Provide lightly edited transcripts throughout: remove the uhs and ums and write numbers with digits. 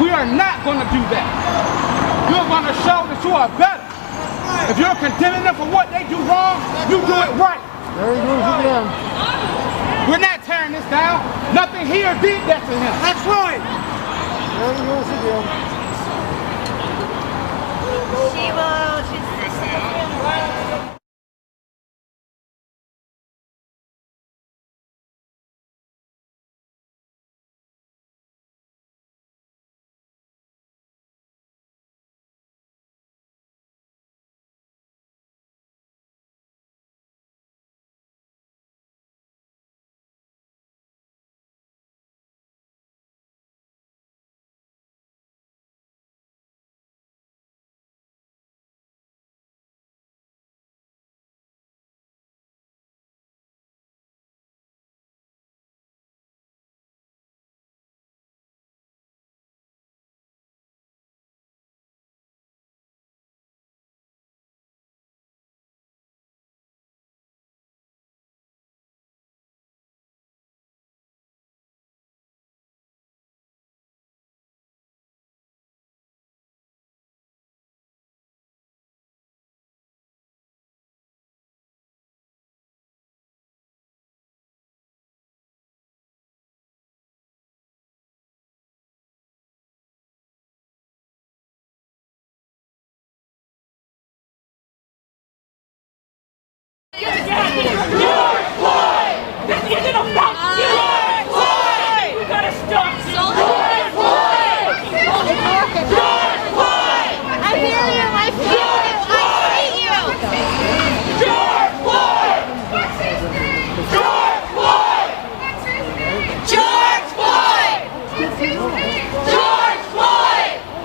We are not going to do that. You're going to show that you are better. If you're condemning them for what they do wrong, you do it right. There he goes again. We're not tearing this down. Nothing here did that to him. That's right. There he goes again. She will. She's George Floyd! This isn't about you! George Floyd! You gotta stop! George Floyd! George Floyd! I hear you. I feel you. I see you. George Floyd! What's his name? George Floyd! What's his name? George Floyd! What's his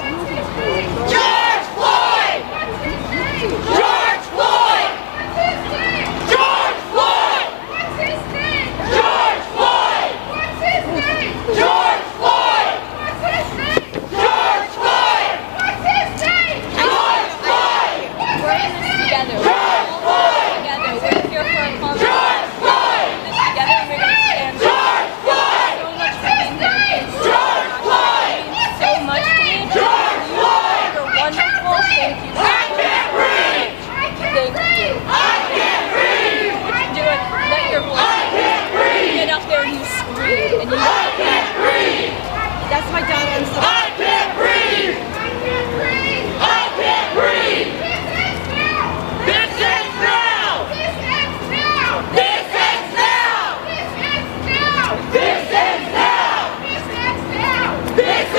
name? George Floyd! What's his name? George Floyd! What's his name? George Floyd! What's his name? George Floyd! What's his name? George Floyd! What's his name? George Floyd! What's his name? George Floyd! What's his name? George Floyd! We're in this together. George Floyd! Together. We're here for a common George Floyd! this together. We're going to stand George Floyd! so much for being here. George Floyd! So much to me. George Floyd! You're wonderful. Thank you. I can't breathe! Thank you. I can't breathe! Do it. Let your voice I can't breathe! get out there and you scream. And you I can't breathe! that's my dog. I'm so I can't breathe! I can't breathe. I can't breathe! This ends now. This ends now! This ends now. This ends This ends now! now. This ends now! This ends now. This ends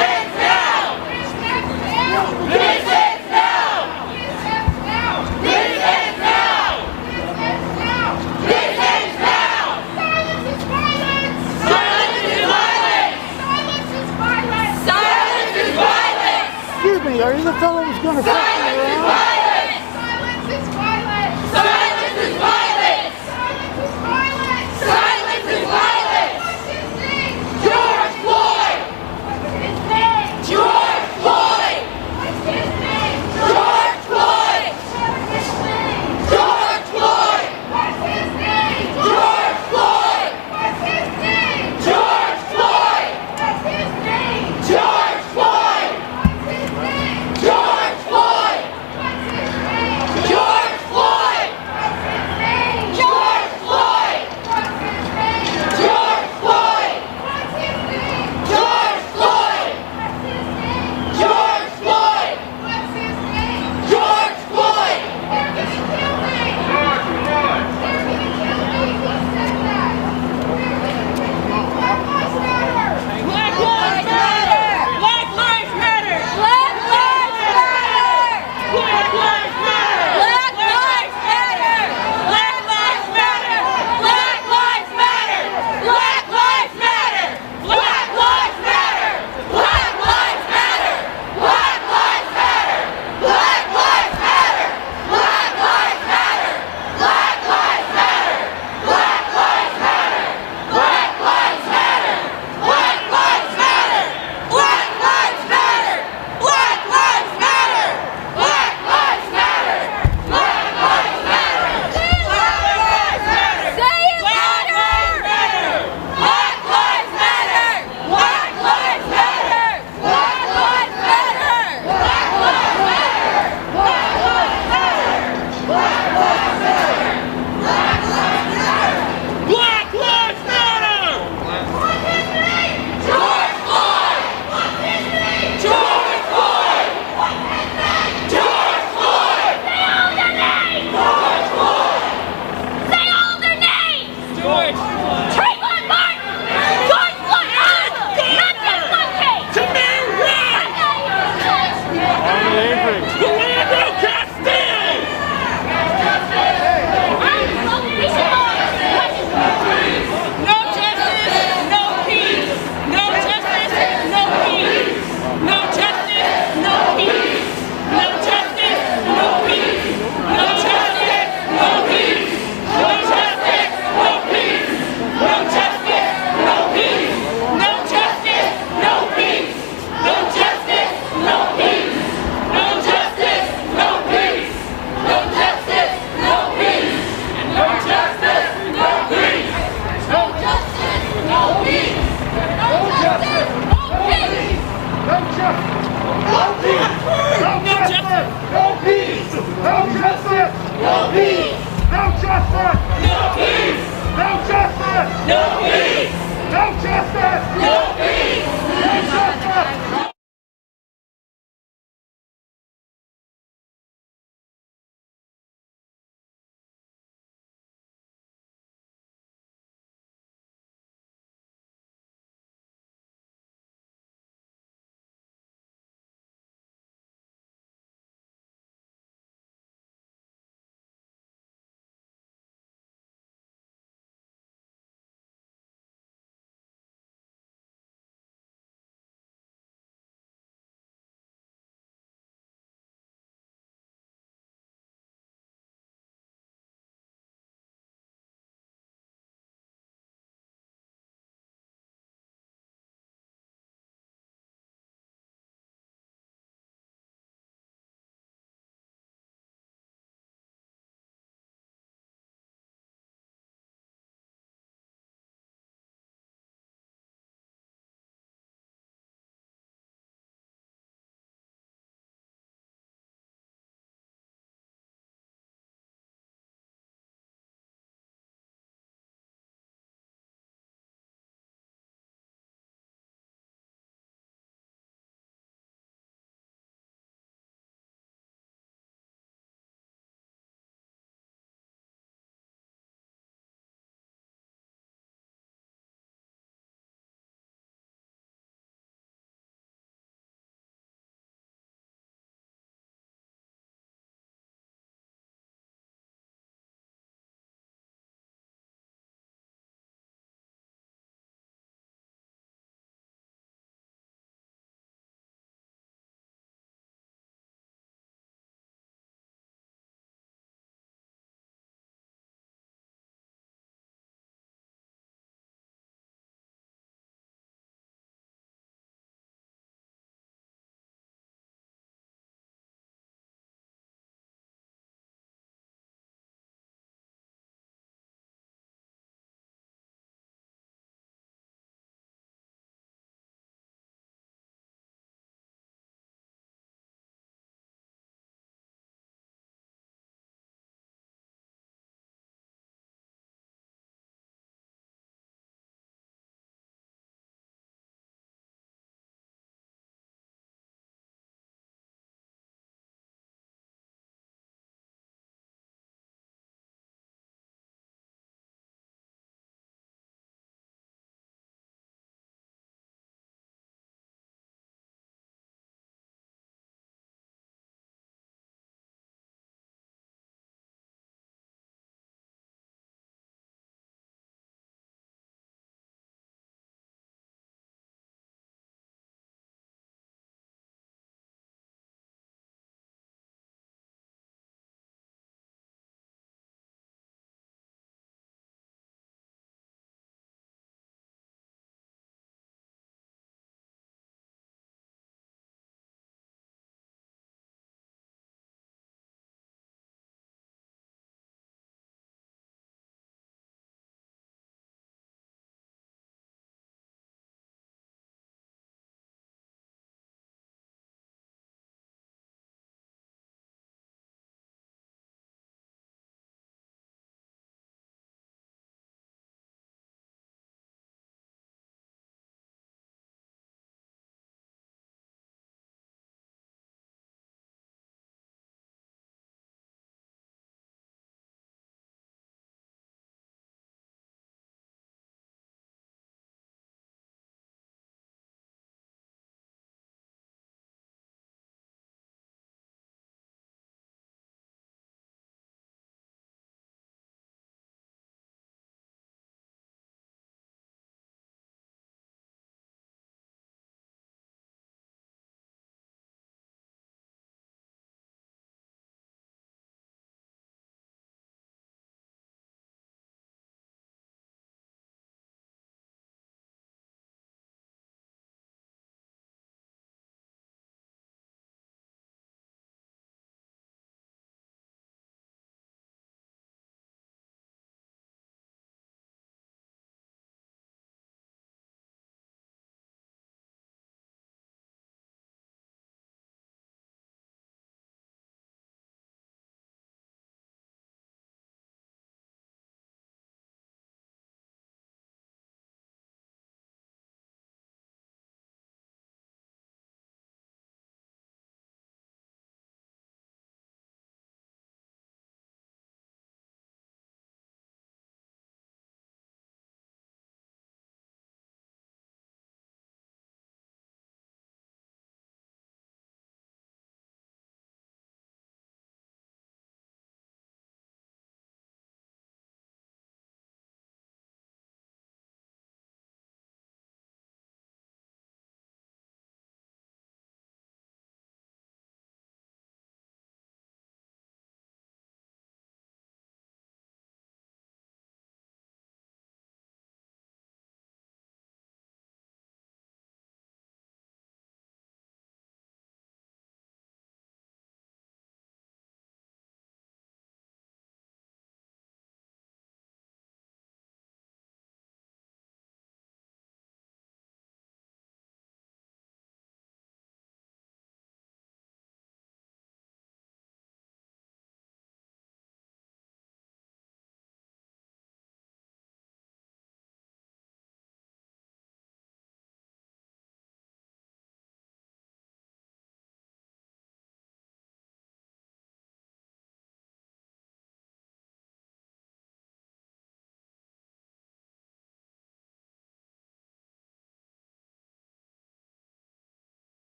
now! This ends now. This ends now! This ends now. This ends now! Silence is violence. Silence is violence! Silence is violence. Silence is violence! Excuse me, are you the fellow who's going to fuck me Silence is around? violence. Silence is violence! Silence is violence. Silence is violence! Silence is violence. What's his name? George Floyd. What's his name? George Floyd. What's his name? George Floyd. What's his name? George Floyd. What's his name? George Floyd. What's his name? George Floyd. What's his name? George Floyd. What's his name? George Floyd.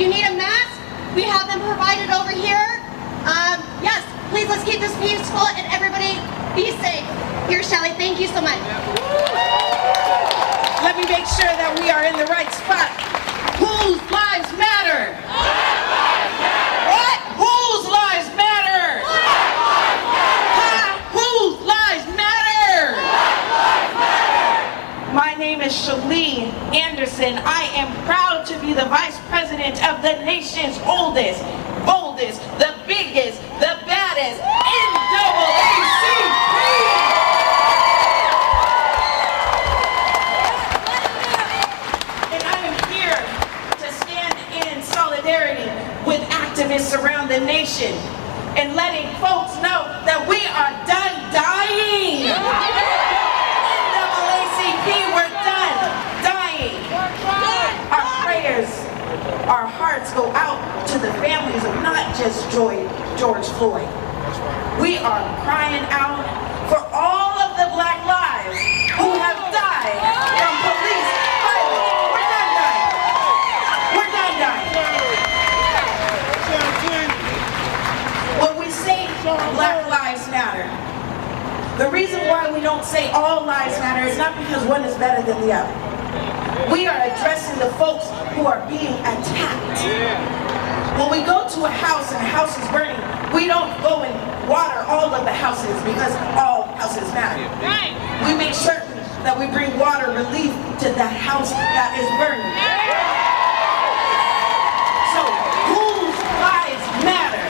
you need a mask, we have them provided over here. Yes, please let's keep this peaceful and everybody be safe. Here, Shelly, thank you so much. Let me make sure that we are in the right spot. Whose lives matter? What? Whose lives matter? Whose lives matter? My name is Shalee Anderson. I am proud to be the Vice President of the nation's oldest, boldest, the biggest, the baddest NAACP. And I am here to stand in solidarity with activists around the nation and letting folks know that we are done dying. NAACP, we're done dying. Our prayers, our hearts go out to the families of not just George Floyd. We are crying out for all of the Black lives who have died from police violence. We're done dying. We're done dying. When we say Black Lives Matter, the reason why we don't say all lives matter is not because one is better than the other. We are addressing the folks who are being attacked. When we go to a house and the house is burning, we don't go and water all of the houses because all houses matter. Right. We make certain that we bring water relief to that house that is burning. So, whose lives matter?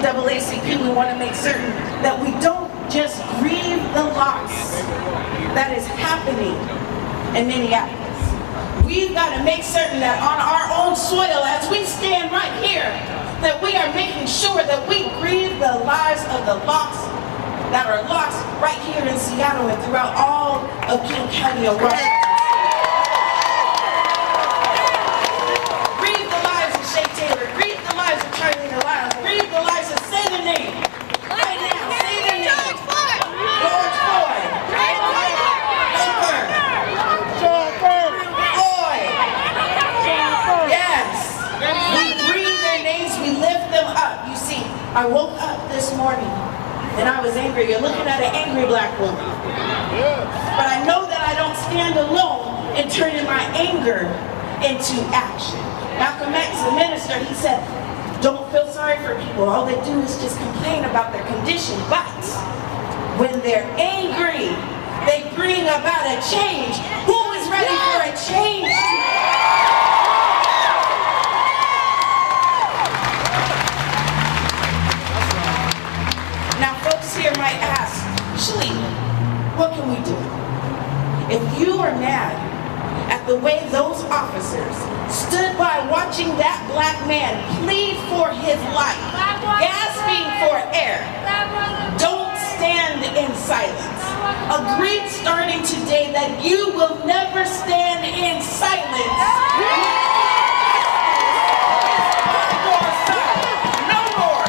NAACP, we want to make certain that we don't just grieve the loss that is happening in Minneapolis. We've got to make certain that on our own soil, as we stand right here, that we are making sure that we grieve the lives of the lost that are lost right here in Seattle and throughout all of King County of Washington. Grieve the lives of Shay Taylor. Grieve the lives of Charlie Lyles. Grieve the lives of, say the name. Right now, say the name. George Floyd. George Floyd. Yes. We breathe their names, we lift them up. You see, I woke up this morning and I was angry. You're looking at an angry Black woman. But I know that I don't stand alone in turning my anger into action. Malcolm X, the minister, he said, don't feel sorry for people. All they do is just complain about their condition. But when they're angry, they bring about a change. Who is ready for a change? Now, folks here might ask, Shalee, what can we do? If you are mad at the way those officers stood by watching that Black man plead for his life, gasping for air, don't stand in silence. Agree starting today that you will never stand in silence. No more.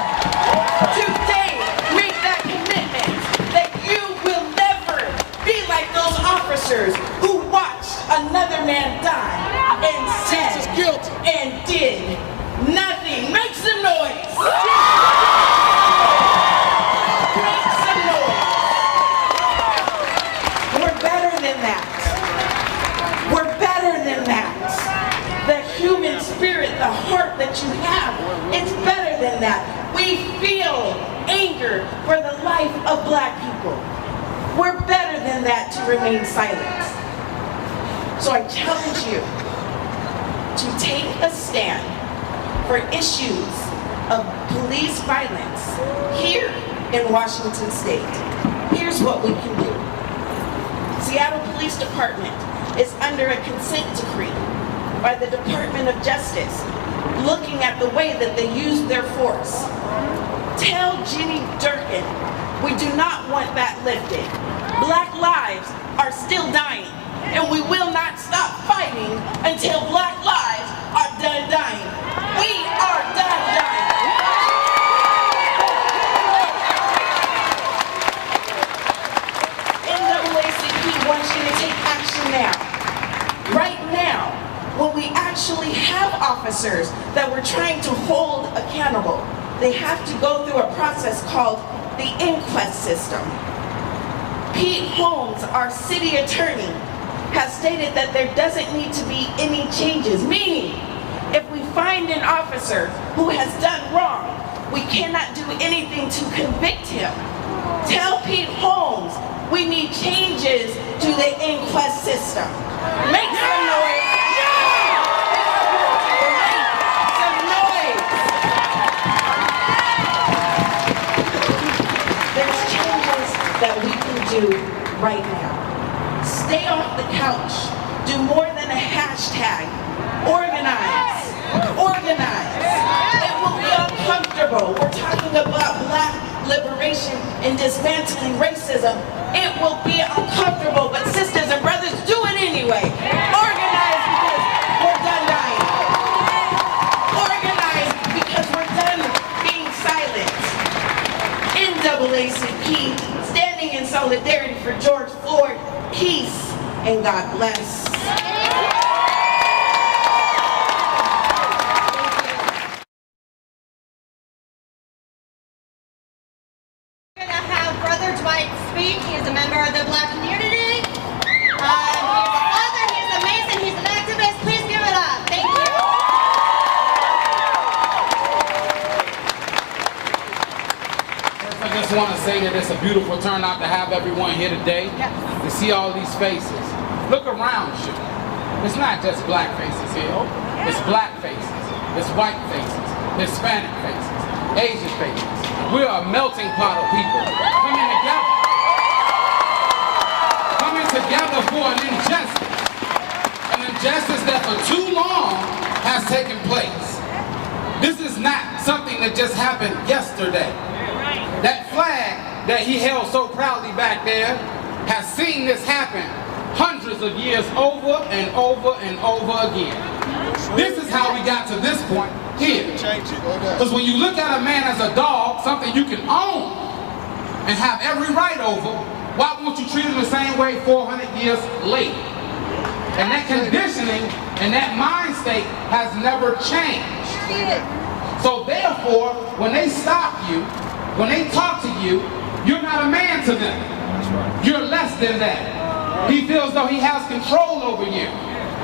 Today, make that commitment that you will never be like those officers who watched another man die and said and did nothing. Make some noise. Make some noise. We're better than that. We're better than that. The human spirit, the heart that you have, it's better than that. We feel anger for the life of Black people. We're better than that to remain silent. So I challenge you to take a stand for issues of police violence here in Washington State. Here's what we can do. Seattle Police Department is under a consent decree by the Department of Justice looking at the way that they use their force. Tell Jenny Durkin we do not want that lifted. Black lives are still dying, and we will not stop fighting until Black lives are done dying. We are done dying. NAACP wants you to take action now. officers that we're trying to hold accountable, they have to go through a process called the inquest system. Pete Holmes, our city attorney, has stated that there doesn't need to be any changes, meaning if we find an officer who has done wrong, we cannot do anything to convict him. Tell Pete Holmes we need changes to the inquest system. Make some noise. Some noise. There's changes that we can do right now. Stay off the couch. Do more than a hashtag. Organize. Organize. It will be uncomfortable. We're talking about Black liberation and dismantling racism. It will be uncomfortable, but sisters and brothers, do it anyway. Organize because we're done dying. Organize because we're done being silent. NAACP, standing in solidarity for George Floyd, peace and God bless. He is a member of the Black community. He's a father. He's amazing. He's an activist. Please give it up. Thank you. First, I just want to say that it's a beautiful turnout to have everyone here today. To see all these faces. Look around you. It's not just black faces here. It's black faces. It's white faces. Hispanic faces. Asian faces. We're a melting pot of people coming together. Together for an injustice that for too long has taken place. This is not something that just happened yesterday. That flag that he held so proudly back there has seen this happen hundreds of years over and over and over again. This is how we got to this point here. Because when you look at a man as a dog, something you can own and have every right over, why won't you treat him the same way 400 years later? And that conditioning and that mind state has never changed. So therefore, when they stop you, when they talk to you, you're not a man to them. You're less than that. He feels though he has control over you.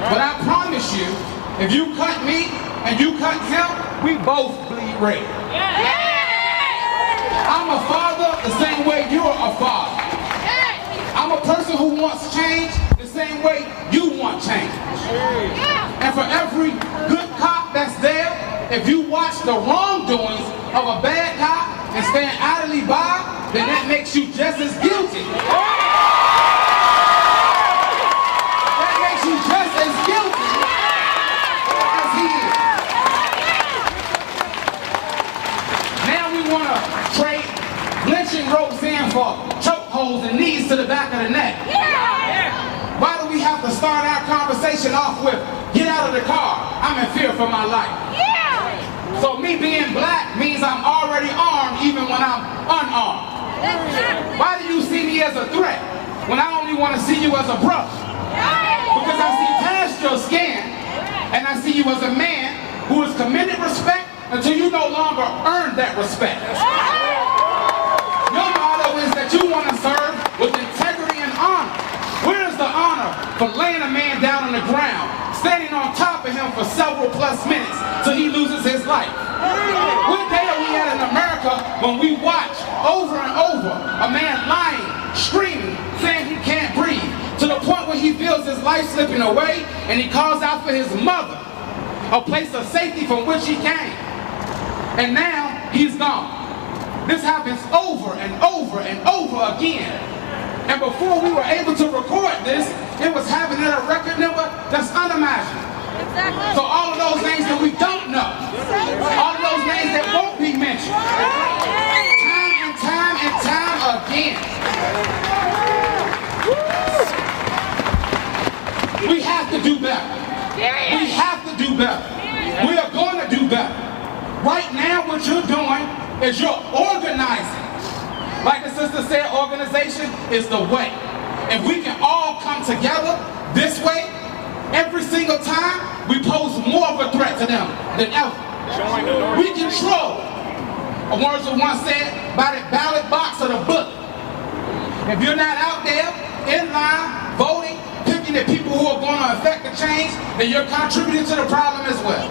But I promise you, if you cut me and you cut him, we both bleed red. I'm a father the same way you're a father. I'm a person who wants change the same way you want change. And for every good cop that's there, if you watch the wrongdoings of a bad cop and stand idly by, then that makes you just as guilty. That makes you just as guilty as he is. Now we want to trade lynching ropes in for chokeholds and knees to the back of the neck. Why do we have to start our conversation off with, get out of the car, I'm in fear for my life? So me being black means I'm already armed even when I'm unarmed. Why do you see me as a threat when I only want to see you as a brother? Because I see past your skin and I see you as a man who has committed respect until you no longer earn that respect. Your motto is that you want to serve with integrity and honor. Where is the honor for laying a man down on the ground, standing on top of him for several plus minutes till he loses his life? What day are we at in America when we watch over and over a man lying, screaming, saying he can't breathe, to the point where he feels his life slipping away and he calls out for his mother, a place of safety from which he came. And now he's gone. This happens over and over and over again. And before we were able to record this, it was happening at a record number that's unimaginable. Exactly. So all of those names that we don't know, all of those names that won't be mentioned, time and time and time again. We have to do better. We have to do better. We are going to do better. Right now, what you're doing is you're organizing. Like the sister said, organization is the way. If we can all come together this way, Every single time, we pose more of a threat to them than ever. We control, words that once said, by the ballot box or the book. If you're not out there in line, voting, picking the people who are going to affect the change, then you're contributing to the problem as well.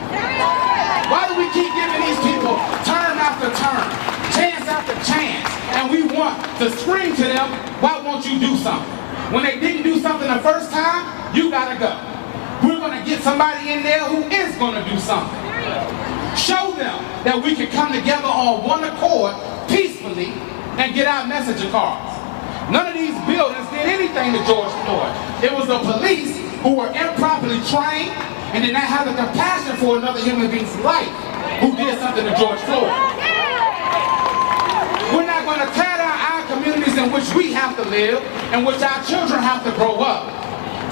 Why do we keep giving these people term after term, chance after chance, and we want to scream to them, why won't you do something? When they didn't do something the first time, you gotta go. We're gonna get somebody in there who is gonna do something. Show them that we can come together on one accord, peacefully, and get our message across. None of these buildings did anything to George Floyd. It was the police who were improperly trained and did not have the compassion for another human being's life who did something to George Floyd. We're not going to tear down our communities in which we have to live, in which our children have to grow up.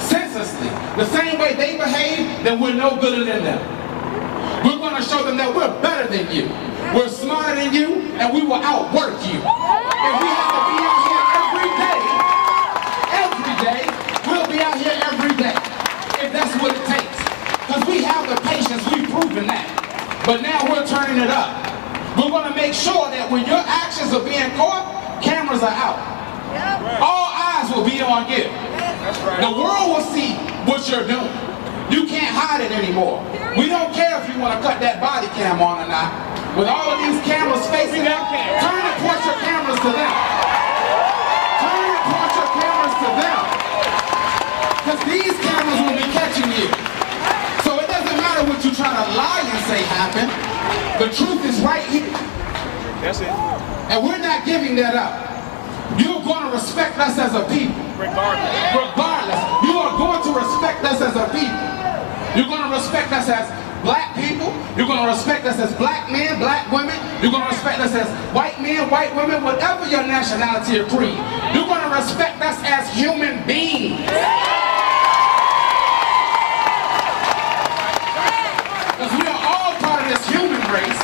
Senselessly, the same way they behave, then we're no gooder than them. We're going to show them that we're better than you. We're smarter than you, and we will outwork you. If we have to be out here every day, we'll be out here every day, if that's what it takes. Because we have the patience, we've proven that. But now we're turning it up. We're going to make sure that when your actions are being caught, cameras are out. All eyes will be on you. The world will see what you're doing. You can't hide it anymore. We don't care if you want to cut that body cam on or not. With all of these cameras facing them, turn and point your cameras to them. Turn and point your cameras to them. Because these cameras will be catching you. So it doesn't matter what you try to lie and say happened. The truth is right here. That's it. And we're not giving that up. You're going to respect us as a people. Regardless. You are going to respect us as a people. You're going to respect us as black people. You're going to respect us as black men, black women. You're going to respect us as white men, white women, whatever your nationality or creed. You're going to respect us as human beings. Because we are all part of this human race.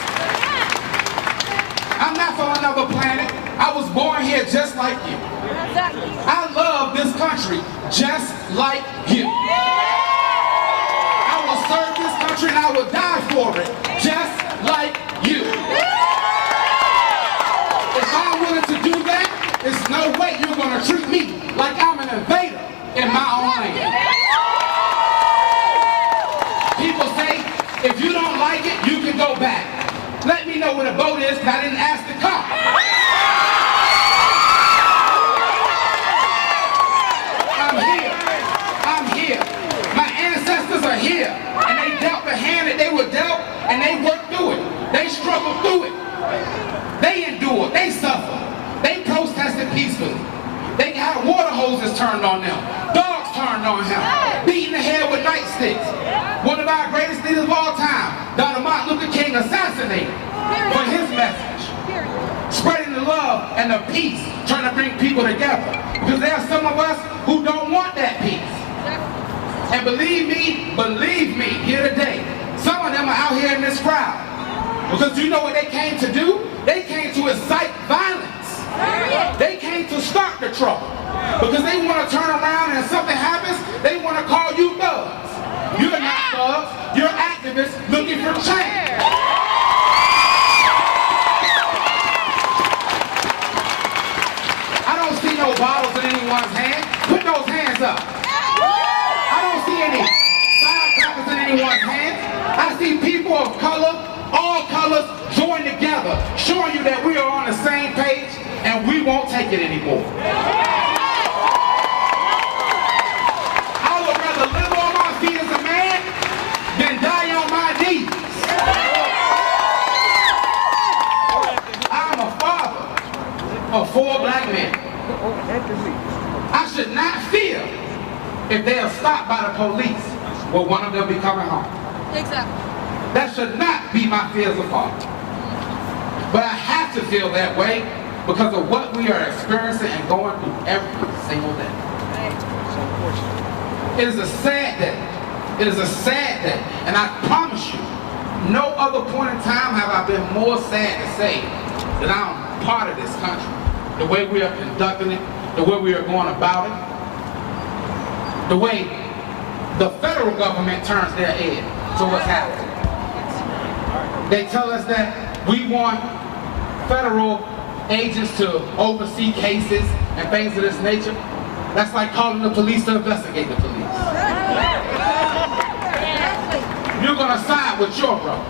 I'm not from another planet. I was born here just like you. I love this country just like you. I will serve this country and I will die for it just like you. If I'm willing to do that, there's no way you're going to treat me like I'm an invader in my own land. People say, if you don't like it, you can go back. Let me know where the boat is, because I didn't ask to come. I'm here. My ancestors are here. And they dealt the hand that they were dealt, and they worked through it. They struggled through it. They endured. They suffered. They protested peacefully. They had water hoses turned on them. Dogs turned on him. Beating the head with nightsticks. One of our greatest leaders of all time, Dr. Martin Luther King, assassinated for his message. Spreading the love and the peace, trying to bring people together. Because there are some of us who don't want that peace. And believe me, here today, some of them are out here in this crowd. Because you know what they came to do? They came to incite violence. They came to start the trouble. Because they want to turn around and if something happens, they want to call you thugs. You're not thugs, you're activists looking for change. I don't see no bottles in anyone's hand. Put those hands up. I don't see any firecrackers in anyone's hands. I see people of color, all colors, join together, showing you that we are on the same page and we won't take it anymore. I would rather live on my feet as a man than die on my knees. I'm a father of 4 black men. I should not fear if they are stopped by the police, will one of them be coming home? Exactly. That should not be my fear as a father. But I have to feel that way because of what we are experiencing and going through every single day. It is a sad day. It is a sad day. And I promise you, no other point in time have I been more sad to say that I'm part of this country. The way we are conducting it, the way we are going about it, the way the federal government turns their head to what's happening. They tell us that we want federal agents to oversee cases and things of this nature. That's like calling the police to investigate the police. You're gonna side with your brother.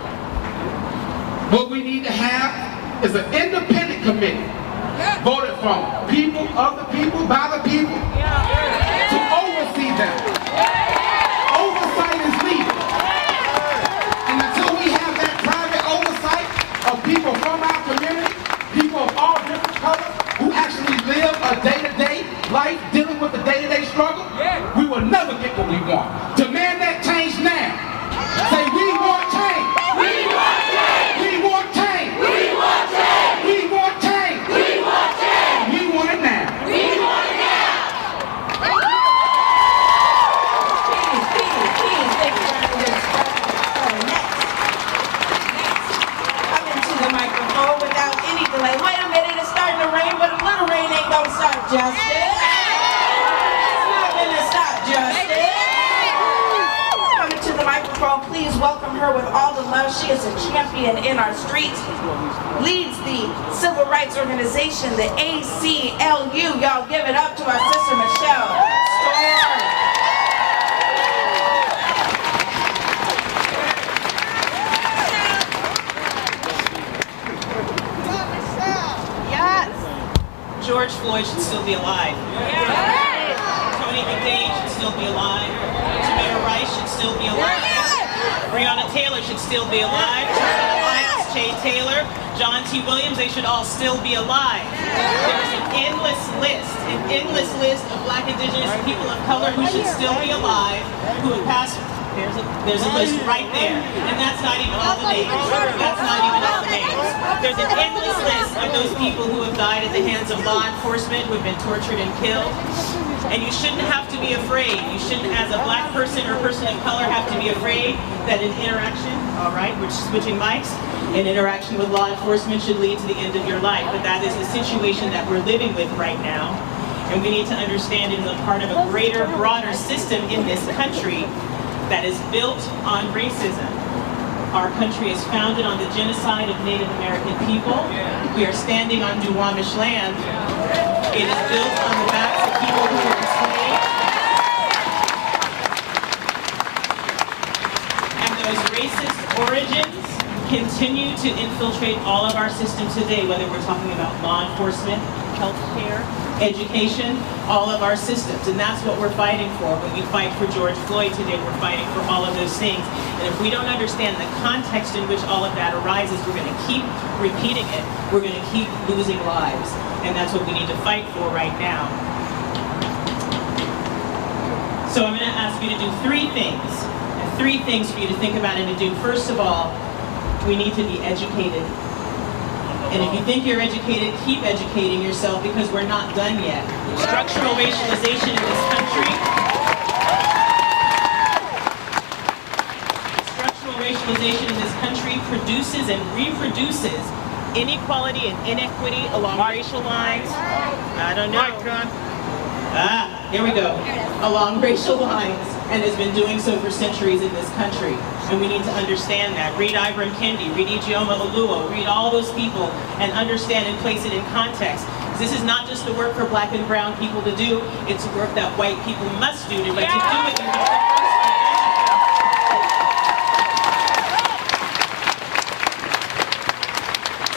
What we need to have is an independent committee voted from people, of the people, by the people, to oversee them. Oversight is needed. And until we have that private oversight of people from our community, people of all different colors who actually live a day-to-day life dealing with the day-to-day struggle, we will never get what we want. Demand that change now. Say, we want change. We want change. We want change. We want change. We want change. We want change. We want it now. We want it now. Please, thank you very much. Next. Come into the microphone without any delay. Wait a minute, it's starting to rain, but a little rain ain't gonna stop justice. It's not gonna stop justice. Coming to the microphone, please welcome her with all the love. She is a champion in our streets. Leads the civil rights organization, the ACLU. Y'all give it up to our sister Michelle Storm. George Floyd should still be alive. Tony McDade should still be alive. Tamir Rice should still be alive. Breonna Taylor should still be alive. Miles J. Taylor, John T. Williams, they should all still be alive. There's an endless list of Black, Indigenous, and people of color who should still be alive, who have passed. There's a list right there, and that's not even all the names. That's not even all the names. There's an endless list of those people who have died at the hands of law enforcement, who have been tortured and killed. And you shouldn't have to be afraid. You shouldn't, as a Black person or person of color, have to be afraid that an interaction, all right, we're switching mics, an interaction with law enforcement should lead to the end of your life. But that is the situation that we're living with right now. And we need to understand it as a part of a greater, broader system in this country that is built on racism. Our country is founded on the genocide of Native American people. We are standing on Duwamish land. It is built on the backs of people who were enslaved. And those racist origins continue to infiltrate all of our systems today, whether we're talking about law enforcement, healthcare, education, all of our systems. And that's what we're fighting for. When we fight for George Floyd today, we're fighting for all of those things. And if we don't understand the context in which all of that arises, we're going to keep repeating it. We're going to keep losing lives. And that's what we need to fight for right now. So I'm going to ask you to do three things. And three things for you to think about and to do. First of all, we need to be educated. And if you think you're educated, keep educating yourself, because we're not done yet. Structural racialization in this country. Structural racialization in this country produces and reproduces inequality and inequity along racial lines. I don't know. Here we go. Along racial lines, and has been doing so for centuries in this country. And we need to understand that. Read Ibram Kendi, read Ijeoma Oluo, read all those people and understand and place it in context. This is not just the work for Black and brown people to do, it's work that white people must do. But to do it, you have to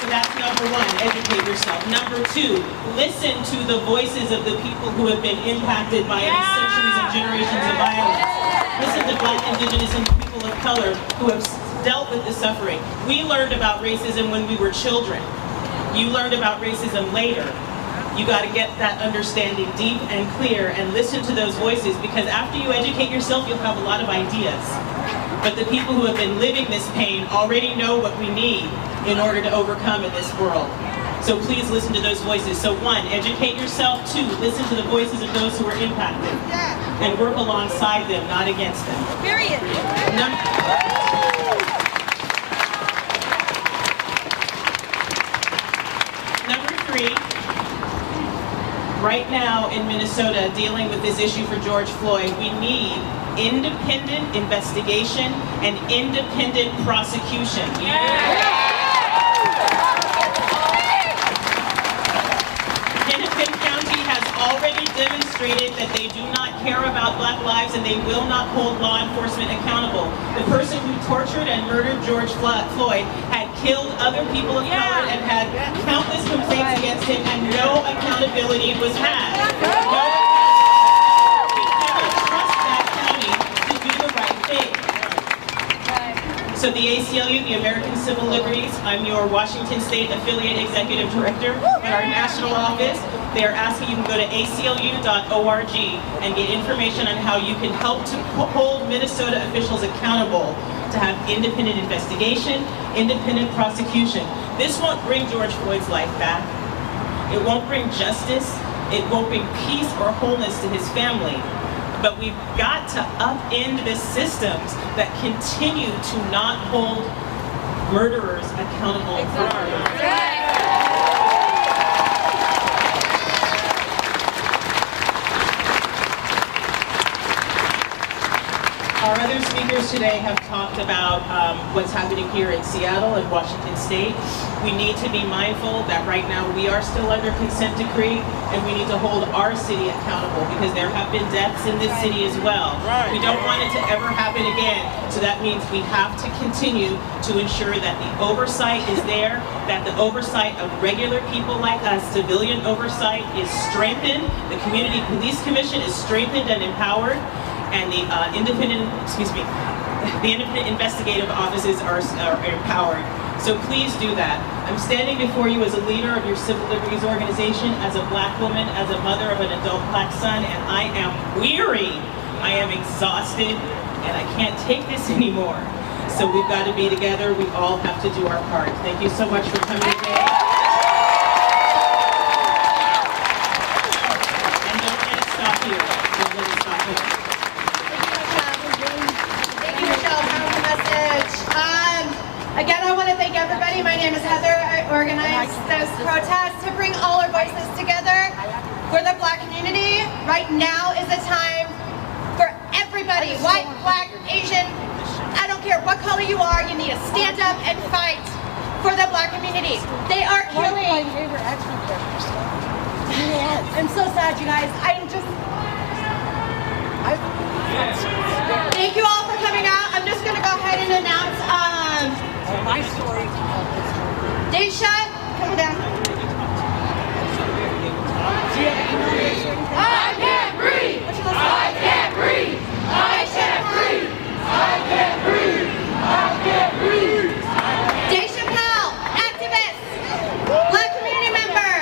So that's number one, educate yourself. Number two, listen to the voices of the people who have been impacted by centuries and generations of violence. Listen to Black, Indigenous, and people of color who have dealt with the suffering. We learned about racism when we were children. You learned about racism later. You got to get that understanding deep and clear and listen to those voices, because after you educate yourself, you'll have a lot of ideas. But the people who have been living this pain already know what we need in order to overcome in this world. So please listen to those voices. So one, educate yourself. Two, listen to the voices of those who are impacted. And work alongside them, not against them. Period. Number three, Right now in Minnesota, dealing with this issue for George Floyd, we need independent investigation and independent prosecution. Hennepin County has already demonstrated that they do not care about Black lives and they will not hold law enforcement accountable. The person who tortured and murdered George Floyd had killed other people of color and had countless complaints against him, and no accountability was had. We cannot trust that county to do the right thing. So the ACLU, the American Civil Liberties, I'm your Washington State Affiliate Executive Director at our national office. They are asking you can go to aclu.org and get information on how you can help to hold Minnesota officials accountable to have independent investigation, independent prosecution. This won't bring George Floyd's life back. It won't bring justice. It won't bring peace or wholeness to his family. But we've got to upend the systems that continue to not hold murderers accountable for murder. Our other speakers today have talked about what's happening here in Seattle and Washington State. We need to be mindful that right now we are still under consent decree, and we need to hold our city accountable because there have been deaths in this city as well. We don't want it to ever happen again, so that means we have to continue to ensure that the oversight is there, that the oversight of regular people like us, civilian oversight, is strengthened, the Community Police Commission is strengthened and empowered, and the independent investigative offices are empowered. So please do that. I'm standing before you as a leader of your civil liberties organization, as a Black woman, as a mother of an adult Black son, and I am weary. I am exhausted, and I can't take this anymore. So we've got to be together. We all have to do our part. Thank you so much for coming today. And don't let it stop here. Don't let it stop here. Again, I want to thank everybody. My name is Heather. I organized this protest to bring all our voices together for the Black community. Right now is the time for everybody, white, Black, Asian, I don't care what color you are, you need to stand up and fight for the Black community. They are killing. I'm so sad, you guys. Thank you all for coming out. I'm just going to go ahead and announce my story. Daisha, come down. I can't breathe. I can't breathe. I can't breathe. I can't breathe. I can't breathe. Daisha Powell, activist, Black community member.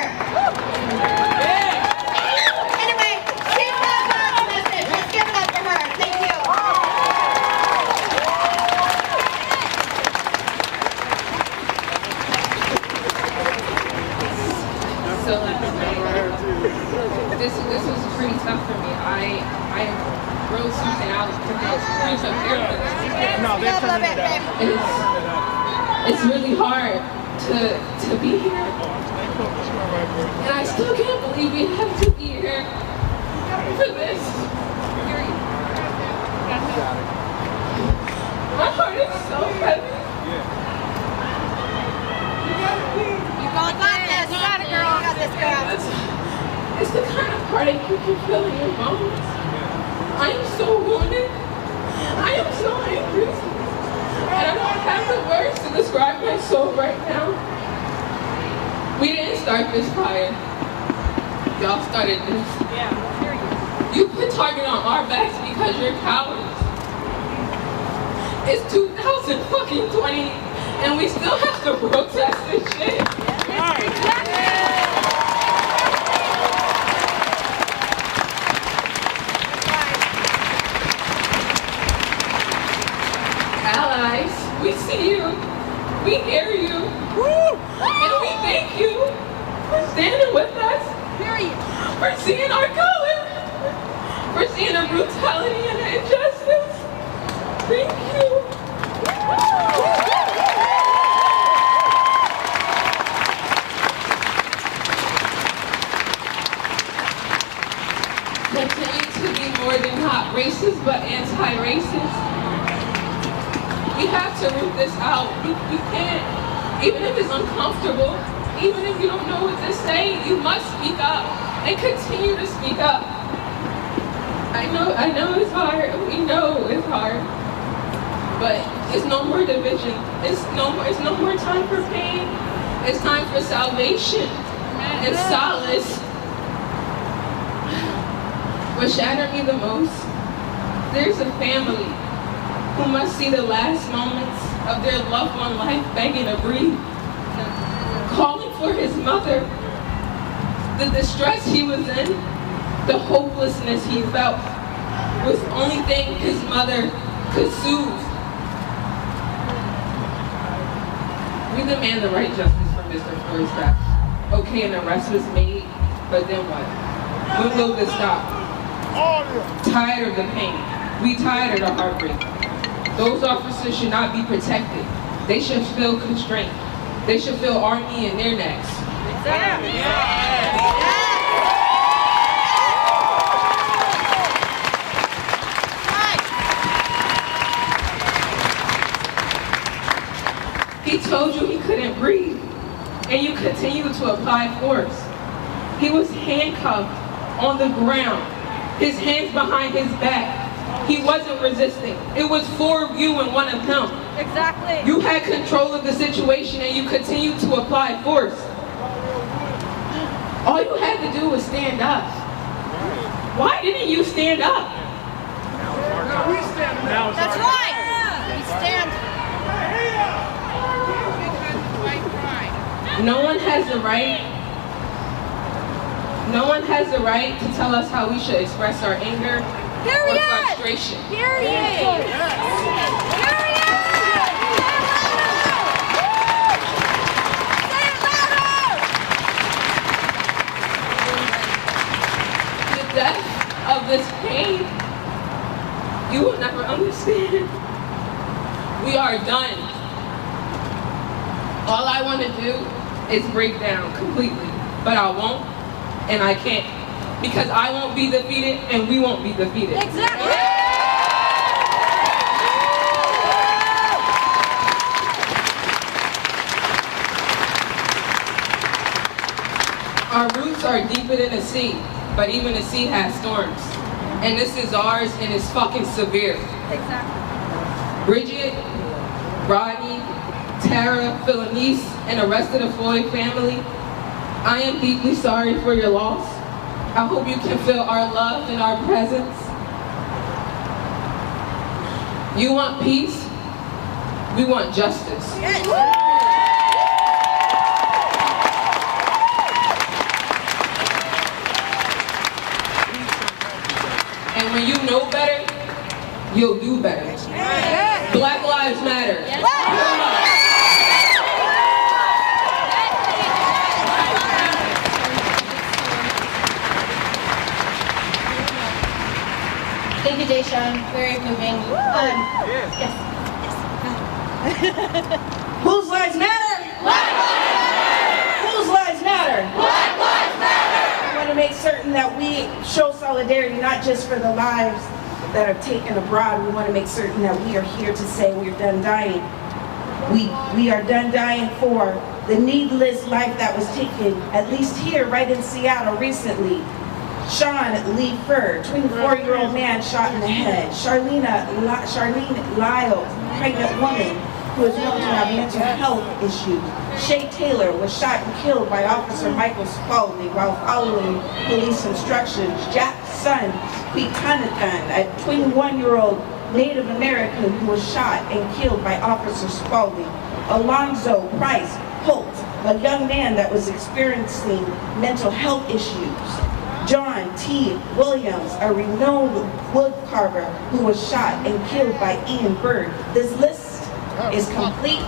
Anyway, she's got a message. Let's give it up for her. Thank you. So this was pretty tough for me. I wrote something out for this. It's really hard to be here. And I still can't believe we have to be here for this. My heart is so heavy. You got this. You got it, girl. You got this, girl. It's the kind of heartache you can feel in your bones. I am so wounded. I am so angry. And I don't have the words to describe my soul right now. We didn't start this fire. Y'all started this. You put target on our backs because you're cowards. It's 2020 and we still have to protest this shit. Allies, we see you, we hear you, and we thank you for standing with us, for seeing our color, for seeing the brutality and the injustice. Thank you. racist but anti-racist. We have to root this out. We can't, even if it's uncomfortable, even if you don't know what to say, you must speak up and continue to speak up. I know it's hard. We know it's hard. But it's no more division. It's no more time for pain. It's time for salvation and solace. What shattered me the most, there's a family who must see the last moments of their loved one life begging to breathe, calling for his mother, the distress he was in, the hopelessness he felt was the only thing his mother could soothe. We demand the right justice for Mr. Floyd's death. Okay, an arrest was made, but then what? When will this stop? Tired of the pain. We tired of the heartbreak. Those officers should not be protected. They should feel constrained. They should feel army in their necks. He told you he couldn't breathe, and you continue to apply force. He was handcuffed on the ground, his hands behind his back. He wasn't resisting. It was 4 of you and 1 of him. Exactly. You had control of the situation and you continued to apply force. All you had to do was stand up. Why didn't you stand up? That's right. We stand. No one has the right to tell us how we should express our anger or frustration. Period. The depth of this pain, you will never understand. We are done. All I want to do is break down completely, but I won't and I can't, because I won't be defeated and we won't be defeated. Exactly. Our roots are deeper than the sea, but even the sea has storms. And this is ours and it's fucking severe. Exactly. Bridget, Rodney, Tara, Philanice, and the rest of the Floyd family, I am deeply sorry for your loss. I hope you can feel our love and our presence. You want peace? We want justice. Yes. And when you know better, you'll do better. Yes. Black Lives Matter. Yes. Thank you, Daisha. Very moving. Yes. Whose lives matter? Black lives matter! Whose lives matter? Black lives matter! I want to make certain that we show solidarity not just for the lives that are taken abroad. We want to make certain that we are here to say we're done dying. We are done dying for the needless life that was taken, at least here, right in Seattle recently. Sean Lee Furr, 24-year-old man shot in the head. Charlene Lyle, pregnant woman who is known to have mental health issues. Shay Taylor was shot and killed by Officer Michael Spalding while following police instructions. Jack Son Quitanathan, a 21-year-old Native American who was shot and killed by Officer Spalding. Alonzo Price Holt, a young man that was experiencing mental health issues. John T. Williams, a renowned wood carver who was shot and killed by Ian Berg. This list is complete.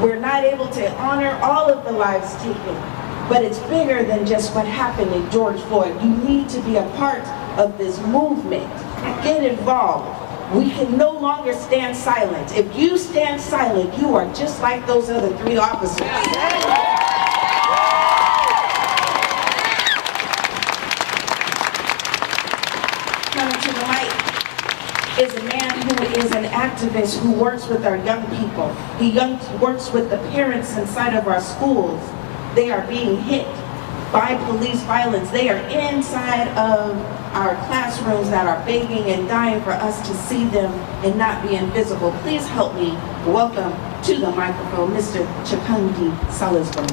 We're not able to honor all of the lives taken, but it's bigger than just what happened in George Floyd. You need to be a part of this movement. Get involved. We can no longer stand silent. If you stand silent, you are just like those other 3 officers. coming to the mic is a man who is an activist who works with our young people. He works with the parents inside of our schools. They are being hit by police violence. They are inside of our classrooms that are begging and dying for us to see them and not be invisible. Please help me welcome to the microphone Mr. Chikundi Salisbury.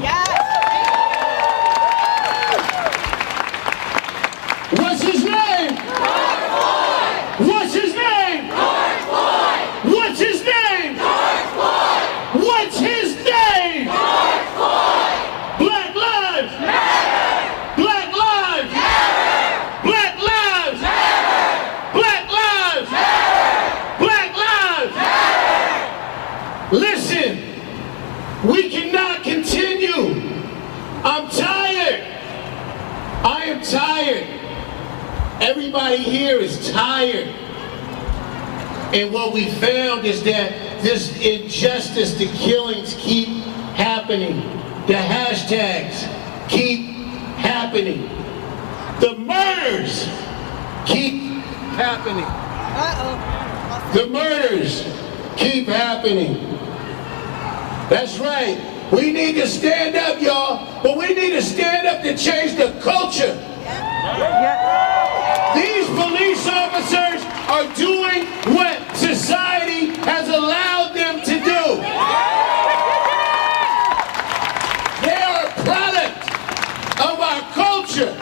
What's his name? George Floyd! What's his name? George Floyd! What's his name? George Floyd! What's his name? George Floyd! Black lives matter! Black lives matter! Black lives matter! Black lives matter! Black lives matter! Listen, we cannot continue. I'm tired. I am tired. Everybody here is tired. And what we found is that this injustice, the killings keep happening. The hashtags keep happening. The murders keep happening. The murders keep happening. That's right. We need to stand up, y'all, but we need to stand up to change the culture. These police officers are doing what society has allowed them to do. They are a product of our culture.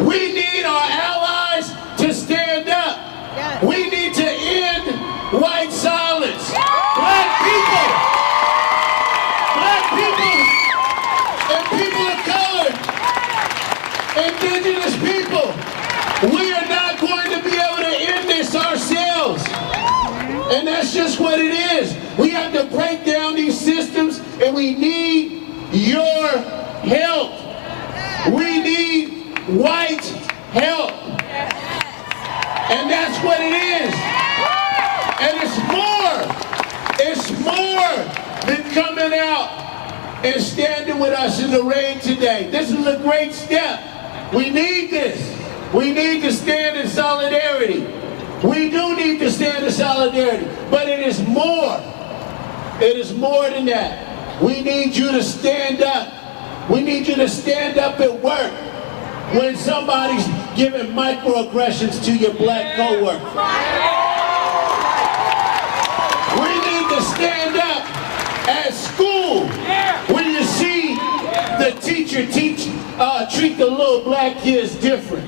We need our allies to stand up. We need to end white silence. Black people and people of color, indigenous people, we are not going to be able to end this ourselves. And that's just what it is. We have to break down these systems, and we need your help. We need white help. And that's what it is. And it's more than coming out and standing with us in the rain today. This is a great step. We need this. We need to stand in solidarity. We do need to stand in solidarity, but it is more. It is more than that. We need you to stand up. We need you to stand up at work when somebody's giving microaggressions to your black coworker. We need to stand up at school when you see the teacher treat the little black kids different.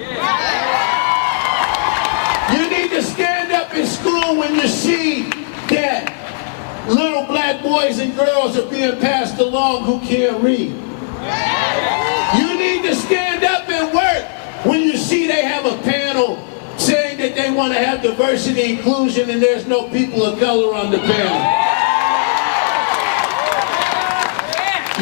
You need to stand up in school when you see that little black boys and girls are being passed along who can't read. You need to stand up and work when you see they have a panel saying that they want to have diversity and inclusion and there's no people of color on the panel.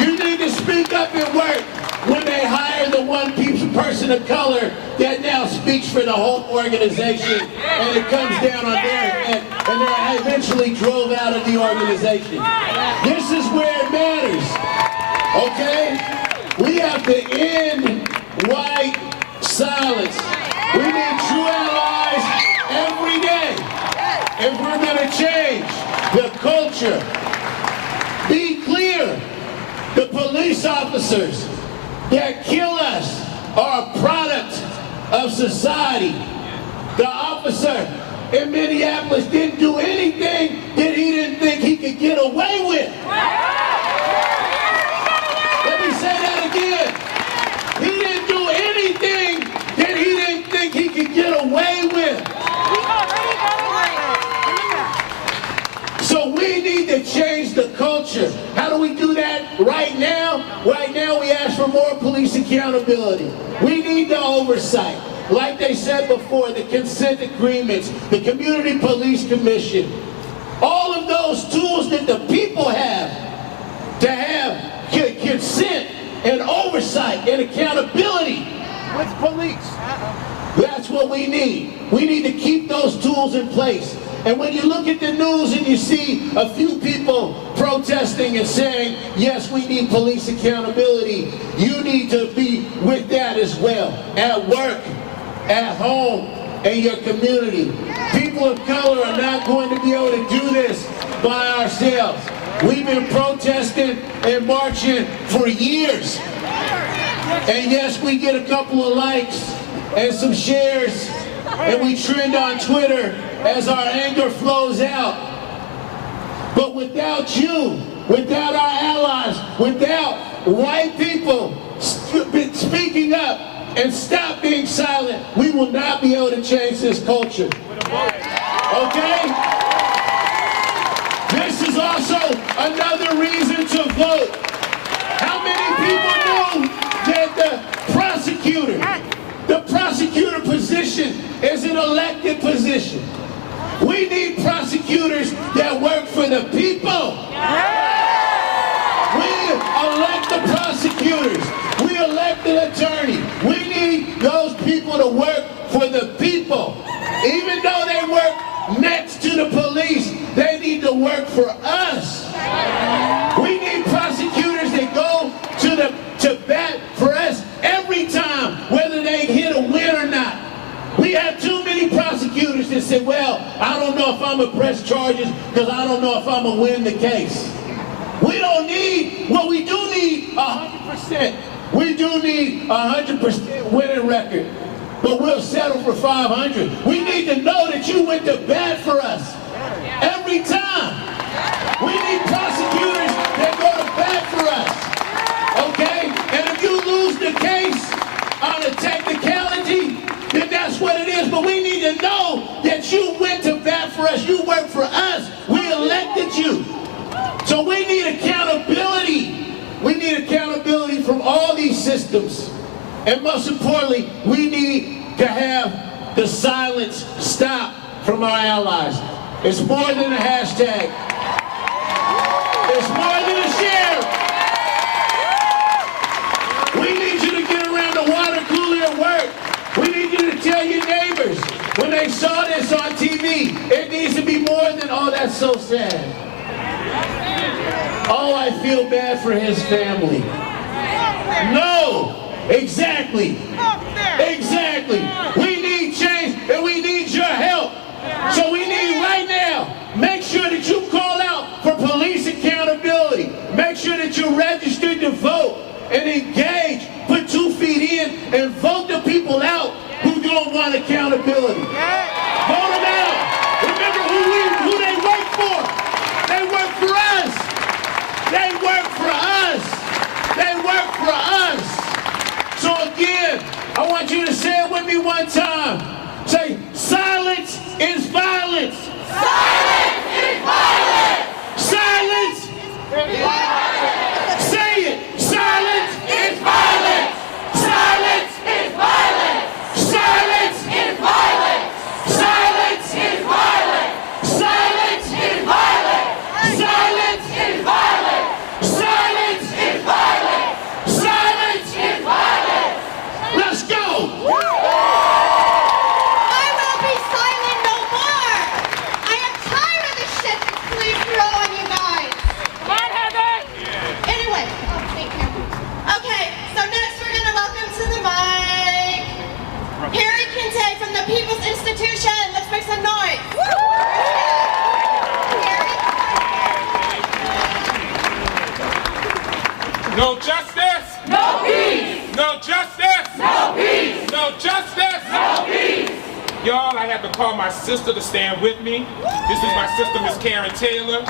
You need to speak up and work when they hire the one person of color that now speaks for the whole organization and it comes down on their head and they're eventually drove out of the organization. This is where it matters, okay? We have to end white silence. We need true allies every day if we're going to change the culture. Be clear, the police officers that kill us are a product of society. The officer in Minneapolis didn't do anything that he didn't think he could get away with. Let me say that again. He didn't do anything that he didn't think he could get away with. So we need to change the culture. How do we do that right now? Right now we ask for more police accountability. We need the oversight. Like they said before, the consent agreements, the Community Police Commission, all of those tools that the people have to have consent and oversight and accountability with police. That's what we need. We need to keep those tools in place. And when you look at the news and you see a few people protesting and saying, yes, we need police accountability, you need to be with that as well. At work, at home, in your community. People of color are not going to be able to do this by ourselves. We've been protesting and marching for years. And yes, we get a couple of likes and some shares, and we trend on Twitter as our anger flows out. But without you, without our allies, without white people speaking up and stop being silent, we will not be able to change this culture. Okay? This is also another reason to vote. How many people know that the prosecutor position is an elected position? We need prosecutors that work for the people. We elect the prosecutors. We elect the attorney. We need those people to work for the people. Even though they work next to the police, they need to work for us. We need prosecutors that go to bat for us every time, whether they hit a win or not. We have too many prosecutors that say, well, I don't know if I'm going to press charges because I don't know if I'm going to win the case. We don't need, well, we do need 100%. We do need 100% winning record, but we'll settle for 500. We need to know that you went to bat for us every time. We need prosecutors that go to bat for us, okay? And if you lose the case on a technicality, then that's what it is. But we need to know that you went to bat for us. You work for us. We elected you. So we need accountability. We need accountability from all these systems. And most importantly, we need to have the silence stop from our allies. It's more than a hashtag. It's more than a share. We need you to get around the water cooler at work. We need you to tell your neighbors when they saw this on TV, it needs to be more than, oh, that's so sad. Oh, I feel bad for his family. No, exactly. Exactly. We need change and we need your help. So we need right now, make sure that you call out for police accountability. Make sure that you're registered to vote and engage. Put 2 feet in and vote the people out who don't want accountability. Vote them out. Remember who they work for. They work for us. They work for us. They work for us. So again, I want you to say it with me one time. Say, silence is violence. Silence is violence. Silence is violence. Say it. Silence is violence. Silence is violence. Silence is violence. Silence is violence. Silence is violence. Silence is violence. Silence is violence. Silence is violence. Let's go. I will be silent no more. I am tired of the shit that police throw on you guys. Come on, Heather! Anyway, thank you. Okay, so next we're gonna welcome to the mic Harry Kinte from the People's Institution. Let's make some noise. Harry. No justice. No peace! No justice. No peace! No justice. No peace! Y'all, I had to call my sister to stand with me. This is my sister, Miss Karen Taylor.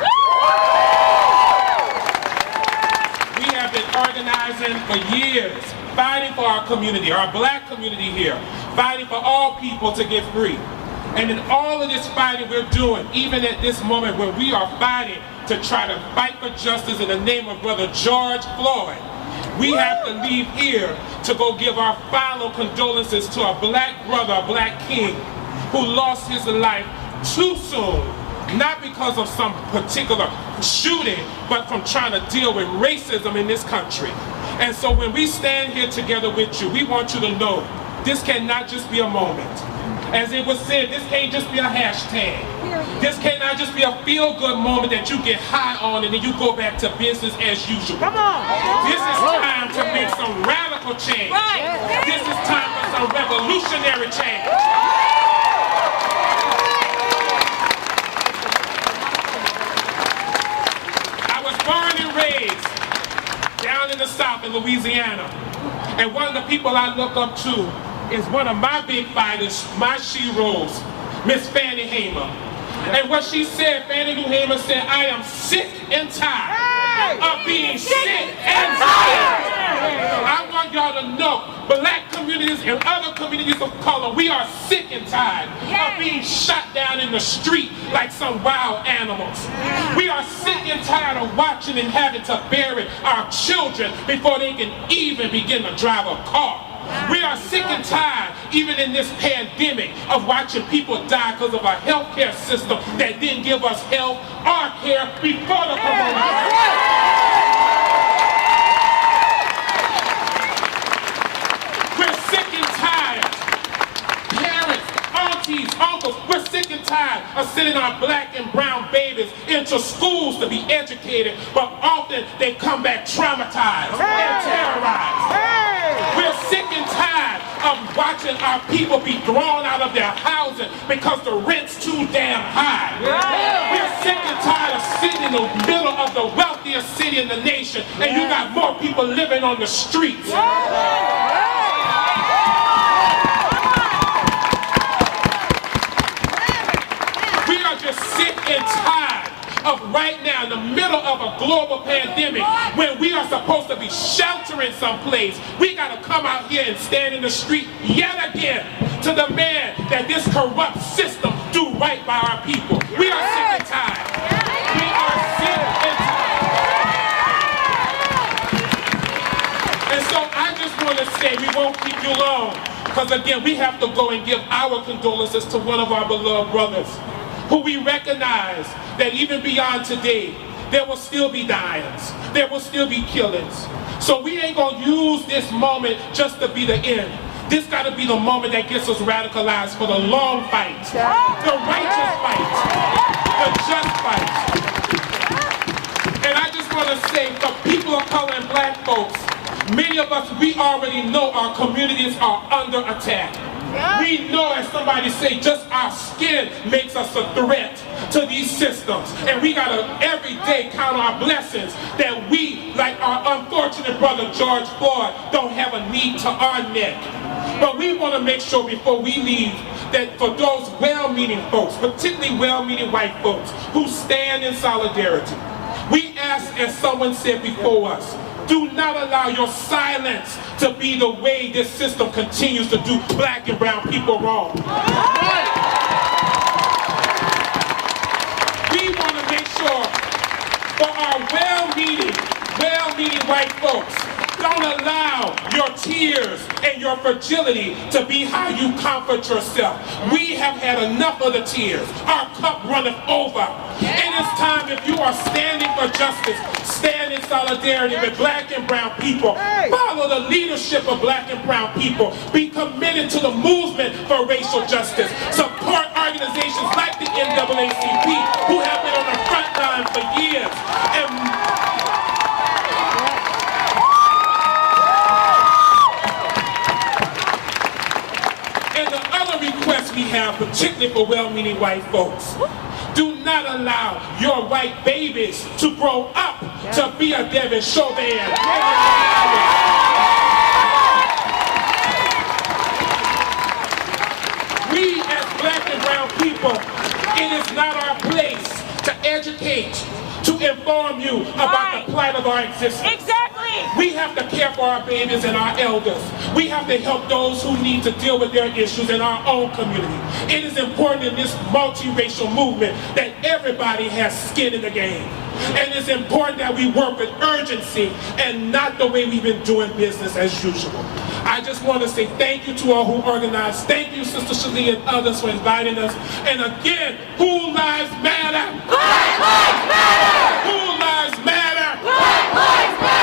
We have been organizing for years, fighting for our community, our black community here, fighting for all people to get free. And in all of this fighting we're doing, even at this moment when we are fighting to try to fight for justice in the name of Brother George Floyd, we have to leave here to go give our final condolences to a black brother, a black king, who lost his life too soon, not because of some particular shooting, but from trying to deal with racism in this country. And so when we stand here together with you, we want you to know this cannot just be a moment. As it was said, this can't just be a hashtag. This cannot just be a feel-good moment that you get high on and then you go back to business as usual. Come on! This is time to make some radical change. Right. This is time for some revolutionary change. Atlanta. And one of the people I look up to is one of my big fighters, my sheroes, Miss Fannie Hamer. And what she said, Fannie Lou Hamer said, I am sick and tired of being sick and tired. I want y'all to know, black communities and other communities of color, we are sick and tired of being shot down in the street like some wild animals. We are sick and tired of watching and having to bury our children before they can even begin to drive a car. We are sick and tired, even in this pandemic, of watching people die because of a healthcare system that didn't give us health or care before the coronavirus. We're sick and tired. Parents, aunties, uncles, we're sick and tired of sending our black and brown babies into schools to be educated, but often they come back traumatized and terrorized. We're sick and tired of watching our people be thrown out of their housing because the rent's too damn high. We're sick and tired of sitting in the middle of the wealthiest city in the nation and you got more people living on the streets. We are just sick and tired of right now in the middle of a global pandemic when we are supposed to be sheltering someplace. We got to come out here and stand in the street yet again to demand that this corrupt system do right by our people. We are sick and tired. We are sick and tired. And so I just want to say, we won't keep you long, because again, we have to go and give our condolences to one of our beloved brothers, who we recognize that even beyond today, there will still be dyings, there will still be killings. So we ain't gonna use this moment just to be the end. This gotta be the moment that gets us radicalized for the long fight, the righteous fight, the just fight. And I just wanna say, for people of color and black folks, many of us, we already know our communities are under attack. We know, as somebody say, just our skin makes us a threat to these systems. And we gotta every day count our blessings that we, like our unfortunate brother George Floyd, don't have a knee to our neck. But we wanna make sure before we leave that for those well-meaning folks, particularly well-meaning white folks, who stand in solidarity, we ask, as someone said before us, do not allow your silence to be the way this system continues to do black and brown people wrong. We want to make sure for our well-meaning white folks, don't allow your tears and your fragility to be how you comfort yourself. We have had enough of the tears. Our cup runneth over. And it's time, if you are standing for justice, stand in solidarity with black and brown people. Follow the leadership of black and brown people. Be committed to the movement for racial justice. Support organizations like the NAACP, who have been on the front line for years. And the other request we have, particularly for well-meaning white folks, do not allow your white babies to grow up to be a Devin Chauvin. We as black and brown people, it is not our place to educate, to inform you about the plight of our existence. Exactly. We have to care for our babies and our elders. We have to help those who need to deal with their issues in our own community. It is important in this multiracial movement that everybody has skin in the game. And it's important that we work with urgency and not the way we've been doing business as usual. I just want to say thank you to all who organized. Thank you, Sister Shalia and others, for inviting us. And again, who lives matter? Black lives matter! Who lives matter? Black lives matter!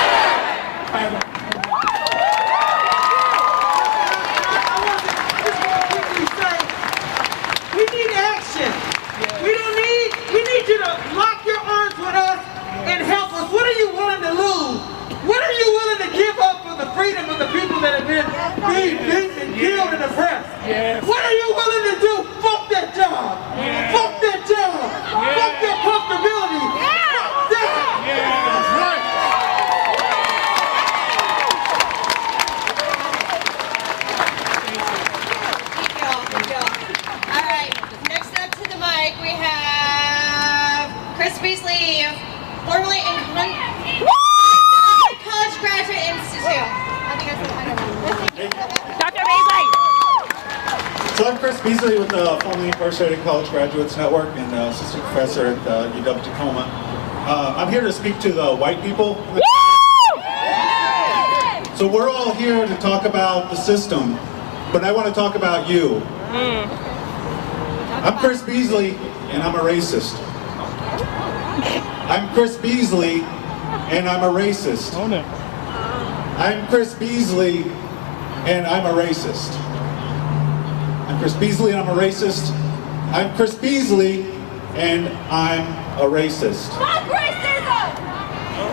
We need action. We need you to lock your arms with us and help us. What are you willing to lose? What are you willing to give up for the freedom of the people that have been beaten and killed and oppressed? What are you willing to do? Fuck that job. Fuck that job. Fuck that comfortability. Fuck Beasley with the formerly incarcerated College Graduates Network and assistant professor at UW Tacoma. I'm here to speak to the white people. So we're all here to talk about the system, but I want to talk about you. I'm Chris Beasley, and I'm a racist. I'm Chris Beasley, and I'm a racist. I'm Chris Beasley, and I'm a racist. I'm Chris Beasley, and I'm a racist. I'm Chris Beasley, and I'm a racist. Fuck racism!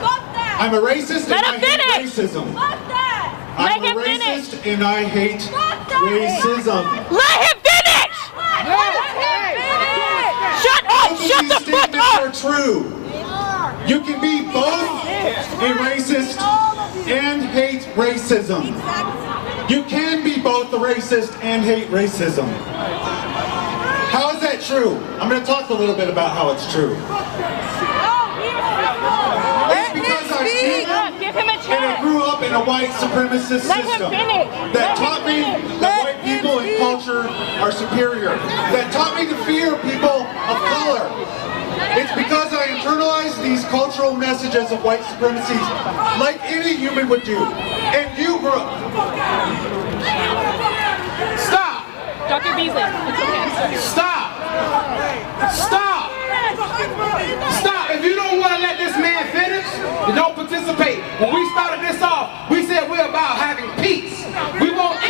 Fuck that! I'm a racist, and I hate racism. Fuck that! I'm a racist, and I hate racism. Let him finish! Shut up! Shut the fuck up! Are true. You can be both a racist and hate racism. You can be both a racist and hate racism. How is that true? I'm going to talk a little bit about how it's true. It's because I'm Cuban and I grew up in a white supremacist system that taught me that white people and culture are superior, that taught me to fear people of color. It's because I internalized these cultural messages of white supremacy like any human would do. And you grew up. Stop! Dr. Beasley, it's okay. Stop! Stop! Stop! If you don't want to let this man finish, then don't participate. When we started this off, we said we're about having peace. We won't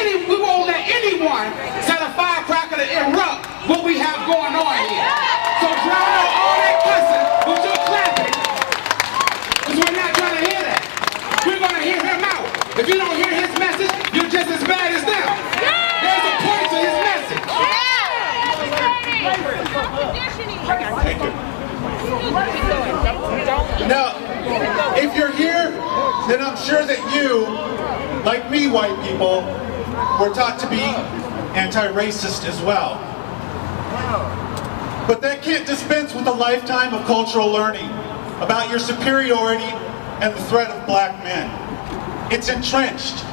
let anyone set a firecracker to erupt what we have going on here. So drown out all that cussing with your clapping, because we're not trying to hear that. We're going to hear him out. If you don't hear his message, you're just as bad as them. There's a point to his message. Thank you. Now, if you're here, then I'm sure that you, like me, white people, were taught to be anti-racist as well. But that can't dispense with a lifetime of cultural learning about your superiority and the threat of black men. It's entrenched.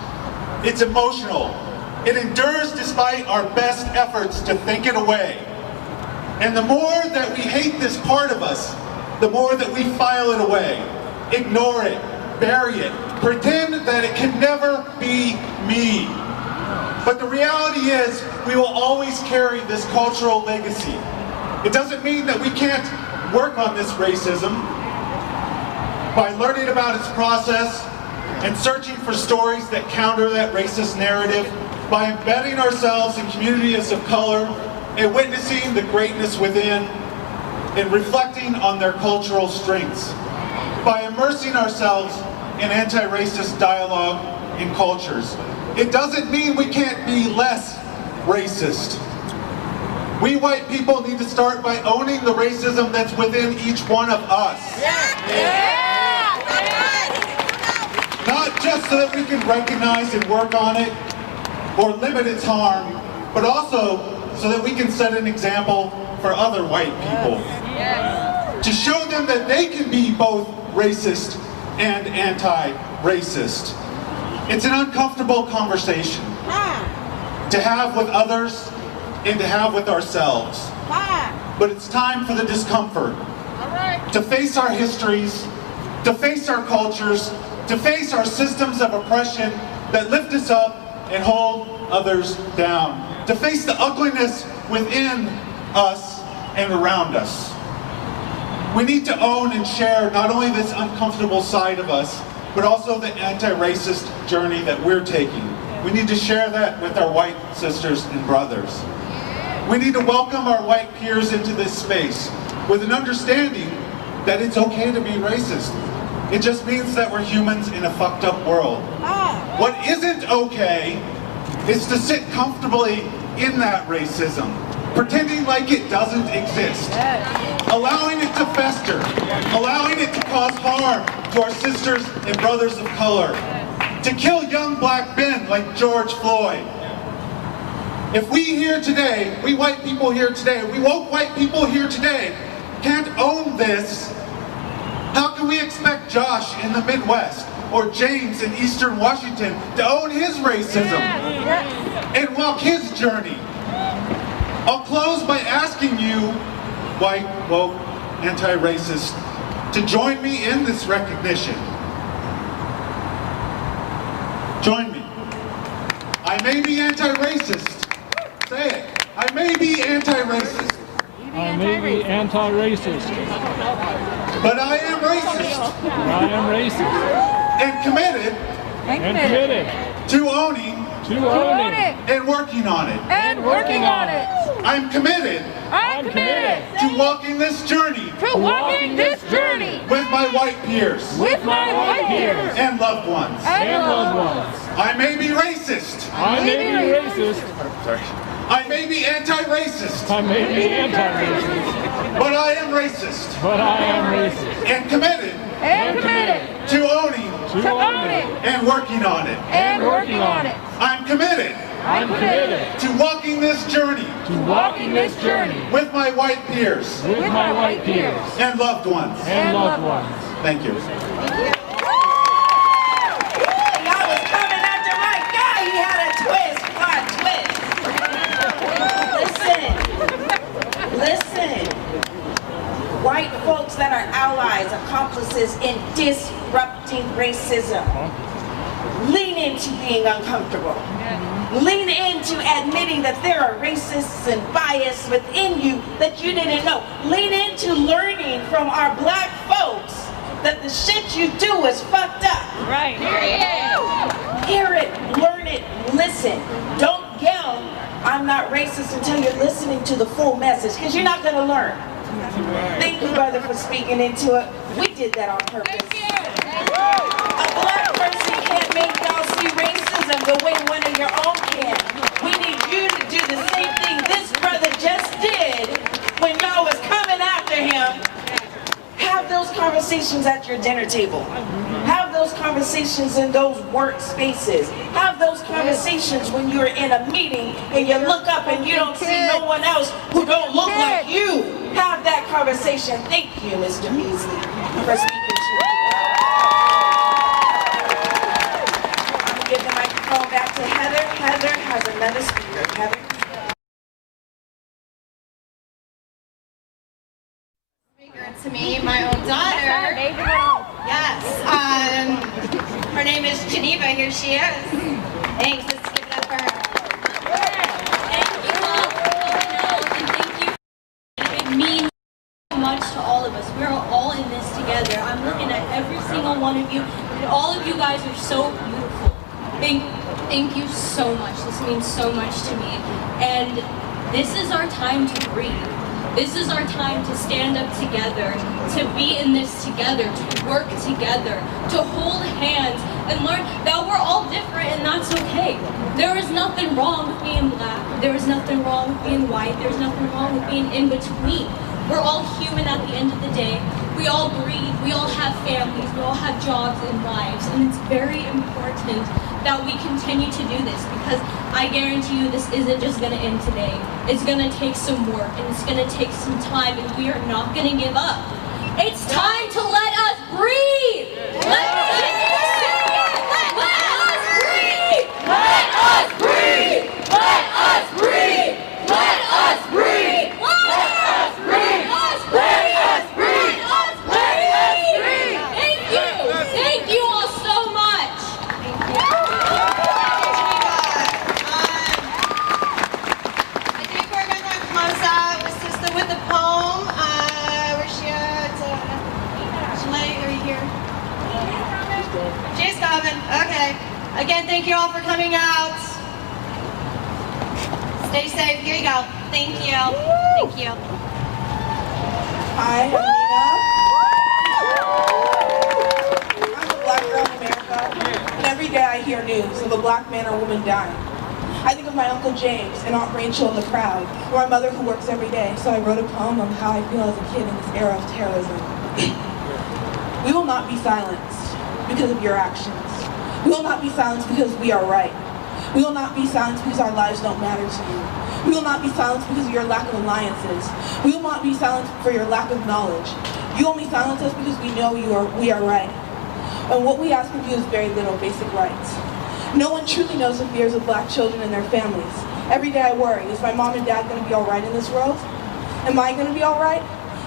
It's emotional. It endures despite our best efforts to think it away. And the more that we hate this part of us, the more that we file it away, ignore it, bury it, pretend that it can never be me. But the reality is, we will always carry this cultural legacy. It doesn't mean that we can't work on this racism by learning about its process and searching for stories that counter that racist narrative, by embedding ourselves in communities of color and witnessing the greatness within and reflecting on their cultural strengths, by immersing ourselves in anti-racist dialogue and cultures. It doesn't mean we can't be less racist. We white people need to start by owning the racism that's within each one of us. Not just so that we can recognize and work on it or limit its harm, but also so that we can set an example for other white people. To show them that they can be both racist and anti-racist. It's an uncomfortable conversation to have with others and to have with ourselves. But it's time for the discomfort. To face our histories, to face our cultures, to face our systems of oppression that lift us up and hold others down. To face the ugliness within us and around us. We need to own and share not only this uncomfortable side of us, but also the anti-racist journey that we're taking. We need to share that with our white sisters and brothers. We need to welcome our white peers into this space with an understanding that it's okay to be racist. It just means that we're humans in a fucked up world. What isn't okay is to sit comfortably in that racism, pretending like it doesn't exist, allowing it to fester, allowing it to cause harm to our sisters and brothers of color, to kill young black men like George Floyd. If we here today, we white people here today, we woke white people here today, can't own this, how can we expect Josh in the Midwest or James in Eastern Washington to own his racism and walk his journey? I'll close by asking you, white, woke, anti-racist, to join me in this recognition. Join me. I may be anti-racist. Say it. I may be anti-racist. I may be anti-racist. But I am racist. I am racist. And committed. To owning. And working on it. I'm committed. To walking this journey. With my white peers. And loved ones. I may be racist. Sorry. I may be anti-racist. But I am racist. And committed. To owning. And working on it. I'm committed. To walking this journey. With my white peers. And loved ones. Thank you. Y'all was coming after my guy. He had a twist. Listen. White folks that are allies, accomplices in disrupting racism. Lean into being uncomfortable. Lean into admitting that there are racists and bias within you that you didn't know. Lean into learning from our black folks that the shit you do is fucked up. Right. Hear it, learn it, listen. Don't yell, I'm not racist, until you're listening to the full message, because you're not going to learn. Thank you, brother, for speaking into it. We did that on purpose. A black person can't make y'all see racism the way one of your own can. We need you to do the same thing this brother just did when y'all was coming after him. Have those conversations at your dinner table. Have those conversations in those work spaces. Have those conversations when you're in a meeting and you look up and you don't see no one else who don't look like you. Have that conversation. Thank you, Mr. Beasley, for speaking to me. I'm going to give the microphone back to Heather. Heather has another speaker. Heather. To me, my own daughter. Yes. Her name is Geneva. Here she is. Thanks. Let's give it up for her. Thank you all for coming out, and thank you. It means so much to all of us. We're all in this together. I'm looking at every single one of you, and all of you guys are so beautiful. Thank you so much. This means so much to me. And this is our time to breathe. This is our time to stand up together, to be in this together, to work together, to hold hands and learn that we're all different, and that's okay. There is nothing wrong with being black. There is nothing wrong with being white. There's nothing wrong with being in between. We're all human at the end of the day. We all breathe. We all have families. We all have jobs and lives. And it's very important that we continue to do this, because I guarantee you this isn't just going to end today. It's going to take some work, and it's going to take some time, and we are not going to give up. It's time to let us breathe. Let us breathe. Let us breathe. Let us breathe. Let us breathe. Let us breathe. Let us breathe. Let us breathe. Thank you. Thank you all so much. With the poem, where's she at? Shalay, are you here? She's coming. Okay. Again, thank you all for coming out. Stay safe. Here you go. Thank you. Thank you. Hi, I'm Nina. I'm a black girl in America, and every day I hear news of a black man or woman dying. I think of my Uncle James and Aunt Rachel in the crowd, or my mother who works every day, so I wrote a poem on how I feel as a kid in this era of terrorism. We will not be silenced because of your actions. We will not be silenced because we are right. We will not be silenced because our lives don't matter to you. We will not be silenced because of your lack of alliances. We will not be silenced for your lack of knowledge. You only silence us because we know we are right. And what we ask of you is very little: basic rights. No one truly knows the fears of black children and their families. Every day I worry, is my mom and dad going to be all right in this world? Am I going to be all right?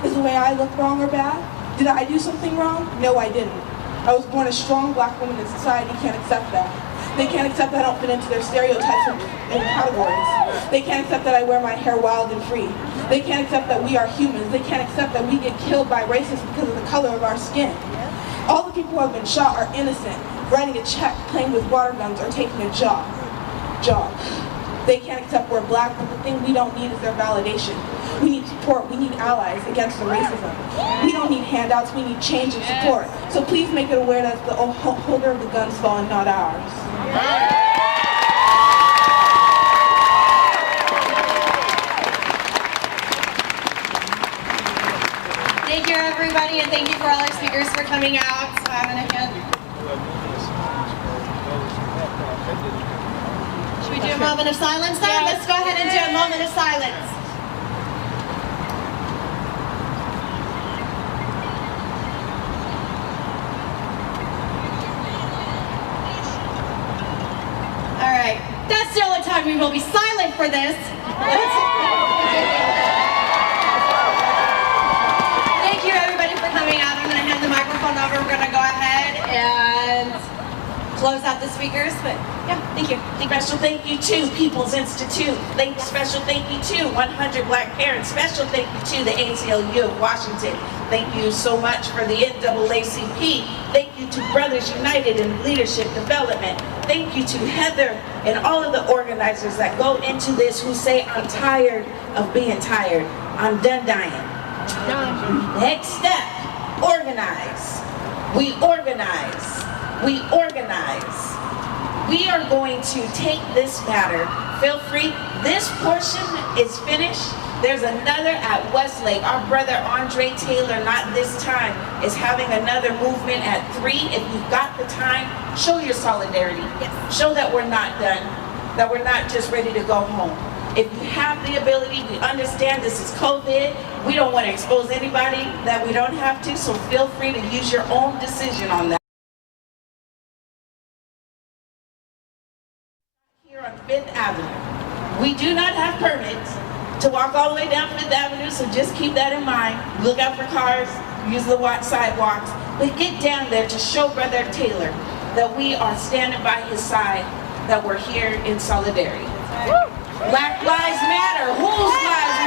Is the way I look wrong or bad? Did I do something wrong? No, I didn't. I was born a strong black woman and society can't accept that. They can't accept that I don't fit into their stereotypes and categories. They can't accept that I wear my hair wild and free. They can't accept that we are humans. They can't accept that we get killed by racists because of the color of our skin. All the people who have been shot are innocent, writing a check, playing with water guns, or taking a job. They can't accept we're black, but the thing we don't need is their validation. We need support, we need allies against the racism. We don't need handouts, we need change and support. So please make it aware that the holder of the gun's fault and not ours. Thank you, everybody, and thank you for all our speakers for coming out. Should we do a moment of silence then? Yes. Let's go ahead and do a moment of silence. All right, that's the only time we will be silent for this. Thank you, everybody, for coming out. I'm going to hand the microphone over. We're going to go ahead and close out the speakers, but yeah, thank you. Special thank you to People's Institute. Special thank you to 100 Black Parents. Special thank you to the ACLU of Washington. Thank you so much for the NAACP. Thank you to Brothers United in Leadership Development. Thank you to Heather and all of the organizers that go into this who say, I'm tired of being tired. I'm done dying. Next step, organize. We organize. We organize. We are going to take this matter. Feel free. This portion is finished. There's another at Westlake. Our brother Andre Taylor, not this time, is having another movement at 3. If you've got the time, show your solidarity. Yes. Show that we're not done, that we're not just ready to go home. If you have the ability, we understand this is COVID. We don't want to expose anybody that we don't have to, so feel free to use your own decision on that. Here on 5th Avenue, we do not have permits to walk all the way down 5th Avenue, so just keep that in mind. Look out for cars, use the sidewalks, but get down there to show Brother Taylor that we are standing by his side, that we're here in solidarity. Black lives matter. Whose lives